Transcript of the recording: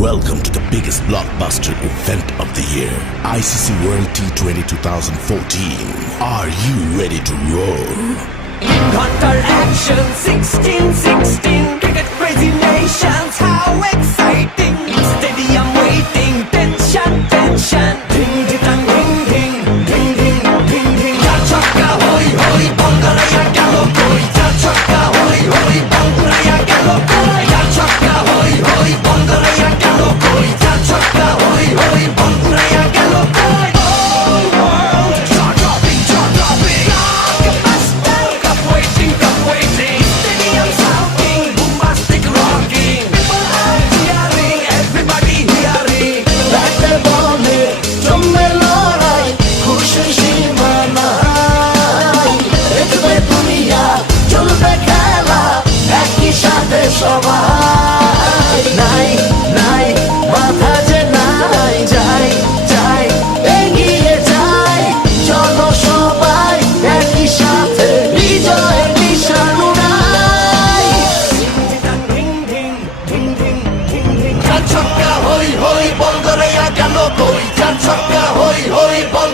Welcome to the biggest blockbuster event of the year, ICC World T20 2014. Are you ready to roll? Counter action 16-16, cricket crazy nations, how exciting! Stadium waiting, tension, tension. Ding ding dang, ding ding, ding ding, ding ding. Ja chakka hoi hoi, Bangalaya gelo koi. Ja chakka hoi hoi, Bangalaya gelo koi. Ja chakka hoi hoi, Bangalaya gelo koi. Ja chakka hoi hoi, Bangalaya gelo koi. Whole world jaw dropping, jaw dropping. Blockbuster, cup waiting, cup waiting. Stadium shouting, bombastic rocking. People are cheering, everybody hearing. ব্যাটে বলে জমে লড়াই খুশি সীমা নাই দেখবে দুনিয়া চলবে খেলা একই সাথে সবাই নাই নাই মাথা যে নাই যাই যাই এগিয়ে যাই চলো সবাই একই সাথে বিজয়ের নিশান উড়াই Ding ding, ding ding, ding ding. চার ছক্কা হই হই বল করে গেল কই চার ছক্কা হই হই বল